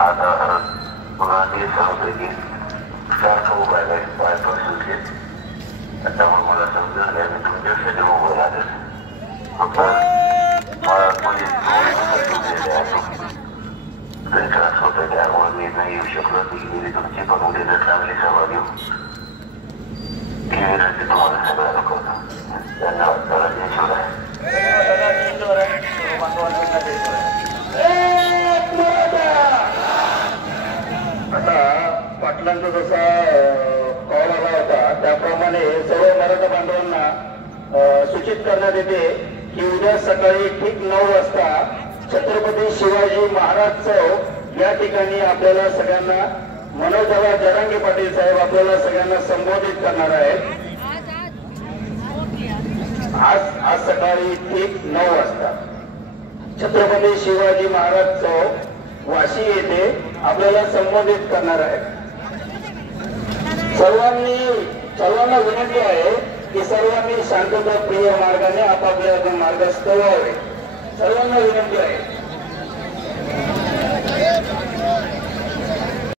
आता पुन्हा ते सांगतोय की सारखं मोबाईल आहे पायपासून त्यामुळे मला समजून घ्या मी तुमच्यासाठी मोबाईल आले फक्त मला म्हणजे त्रास होत आहे त्यामुळे मी नाही येऊ शकलो ती गेली तुमची पण उद्या चांगली सभा घेऊ ती विनंती तुम्हाला सगळ्या लोकांना धन्यवाद दादा जयशिवराय आता पाटलांचा जसा कॉल आला होता त्याप्रमाणे सर्व मराठा बांधवांना सूचित करण्यात येते की उद्या सकाळी ठीक 9 वाजता छत्रपती शिवाजी महाराज चौक या ठिकाणी आपल्याला सगळ्यांना मनोजदादा जरांगे पाटील साहेब आपल्याला सगळ्यांना संबोधित करणार आहेत आज सकाळी ठीक 9 वाजता छत्रपती शिवाजी महाराज चौक वाशी येथे आपल्याला संबोधित करणार आहे। सर्वांना विनंती आहे की सर्वांनी शांतता प्रिय मार्गाने आपापल्या मार्गस्थ व्हावे। सर्वांना विनंती आहे।